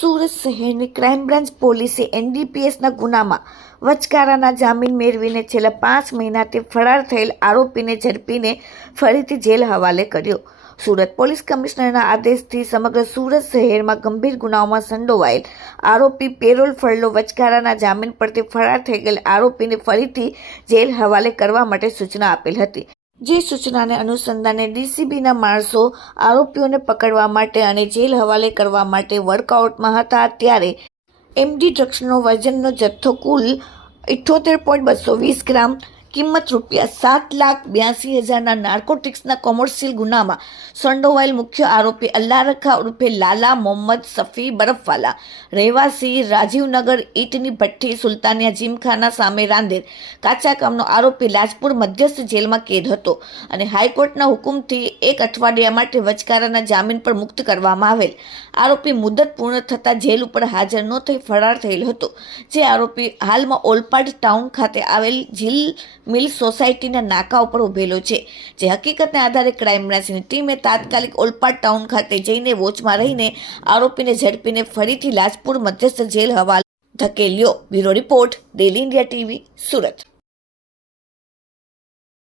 સુરત શહેરની crime branch પોલીસે એનડીપીએસના ગુનામાં વચગાળાના જામીન મેળવીને છેલ્લા 5 મહિનાથી ફરાર થયેલ આરોપીને ઝડપીને ફરીથી જેલ હવાલે કર્યો। સુરત પોલીસ કમિશનરના આદેશથી સમગ્ર સુરત શહેરમાં ગંભીર ગુનાઓમાં સંડોવાયેલ આરોપી પેરોલ ફળલો વચગાળાના જામીન પરથી ફરાર થઈ ગયેલ આરોપીને ફરીથી જેલ હવાલે કરવા માટે સૂચના આપેલ હતી। જે સૂચનાને અનુસંધાને ડીસીબીના માણસો આરોપીઓને પકડવા માટે અને જેલ હવાલે કરવા માટે વર્કઆઉટમાં હતા, ત્યારે એમડી ડ્રગ્સનો વજનનો જથ્થો કુલ 78.220 ગ્રામ, કિંમત ₹7,82,000ના નાર્કોટિક્સના કોમર્શિયલ ગુનામાં સંડોવાયેલ મુખ્ય આરોપી અલ્લાહ રખા ઉર્ફે લાલા મોહમ્મદ સફી બરફવાલા, રહેવાસી રાજીવનગર ઈંટની ભઠ્ઠી સુલતાનિયા જીમખાના સામે રાંદેર કાચા કામનો આરોપી લાજપુર મધ્યસ્થ જેલમાં કેદ હતો અને હાઈકોર્ટના હુકુમથી 1 અઠવાડિયા માટે વચગાળાના જામીન પર મુક્ત કરવામાં આવેલ। આરોપી મુદત પૂર્ણ થતાં જેલ ઉપર હાજર ન થઈ ફરાર થયેલ હતો। જે આરોપી હાલમાં ઓલપાડ ટાઉન ખાતે આવેલ જીલ મિલ સોસાયટીના નાકા ઉપર ઉભેલો છે। જે હકીકતને આધારે ક્રાઇમ બ્રાન્ચની ટીમે તાત્કાલિક ઓલપાડ ટાઉન ખાતે જઈને વોચમાં રહીને આરોપીને ઝડપીને ફરીથી લાજપુર મધ્યસ્થ જેલ હવાલે ધકેલ્યો। Bureau report, daily India TV, Surat.